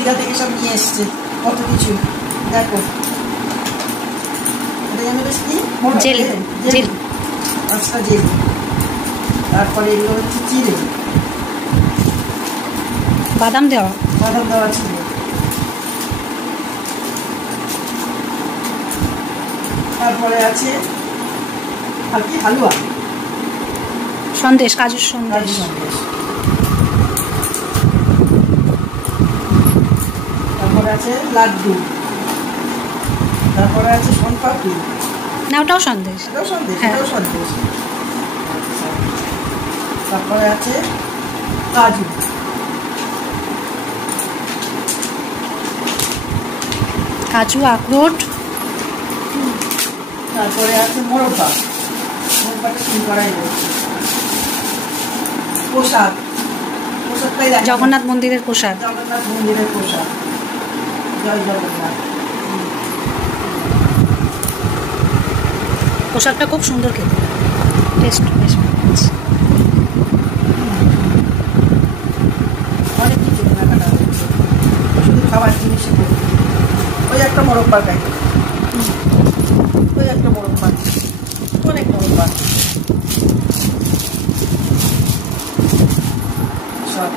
দীঘা থেকে সব নিয়ে এসছে কত কিছু দেখো। এটা জানো বেশ কি জেলি, জেলি 5টা জেলি। তারপরে এগুলো হচ্ছে চিড়ে, বাদাম দেওয়া ছিল। তারপরে আছে আর কি হালুয়া, সন্দেশ, কাজুর সন্দেশ। তারপরে আছে লাড্ডু, তারপরে আছে শনপাপড়ি, না ওটাও সন্দেশ, এটাও সন্দেশ। তারপরে আছে কাজু, আখরোট। তারপরে আছে মোরব্বা, মোরব্বাটা সিঙ্গারাই রয়েছে। প্রসাদটাই জগন্নাথ মন্দিরের প্রসাদ, জয় জগন্নাথ। প্রসাদটা খুব সুন্দর খেতে, টেস্ট বেশ অনেক কিছু কেনাকাটা হচ্ছে, শুধু খাবার জিনিসে। ওই একটা মোরব্বা প্যাকেট, অনেক মোরব্বা। সব